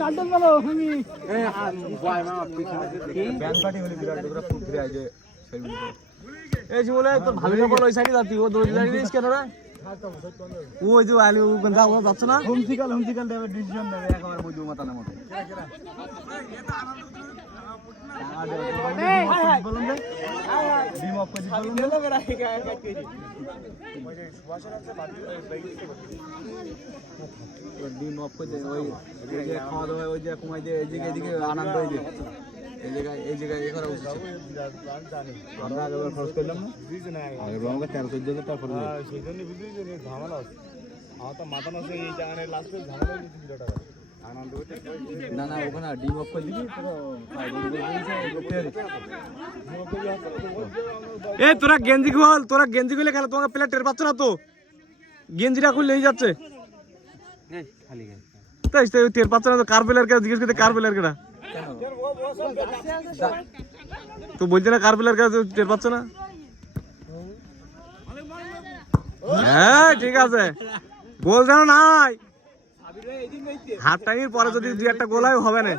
garden বলো তুমি ভালো বল ওই সাইডে যাচ্ছি ও দৌড়ে দাঁড়িয়ে কেন রে ওই যে আলু গন্ধা ও যাচ্ছে না হুমসিকাল দেবে ডিসিশন দেবে একেবারে বুঝু মাতানোর মতো বলুন রে ডিম অফ করে বলুন রে ডিম অফ করে ওই যে খাওয়া দাওয়া ওই যে কমাই দিয়ে এদিকে আনন্দ হয়ে যায় এই জায়গায় এ করা উচিত আমরা আগেবার খরচ করলাম না আগের আমাকে 13-14 টাকা খরচ সেই জন্য বুঝলি যে ঝামেলা আছে আমার তো মাথা নষ্ট এই জায়গায় লাস্টে ঝামেলা হয়ে গেছে টাকা আনন্দ না না ওখানে ডিম অফ করে দিবি এ তোরা গেঞ্জি খুলে খেলা তোমাকে প্লেয়ার টের পাচ্ছ না তো গেঞ্জিটা খুলে নিয়ে যাচ্ছে তাই টের পাচ্ছ না তো কার প্লেয়ার কে জিজ্ঞেস করতে কার প্লেয়ার কেটা তো বলছে না কার প্লেয়ার কে টের পাচ্ছ না হ্যাঁ ঠিক আছে গোল যেন নাই হাফ টাইমের পরে যদি 2-1 গোল হয় হবে না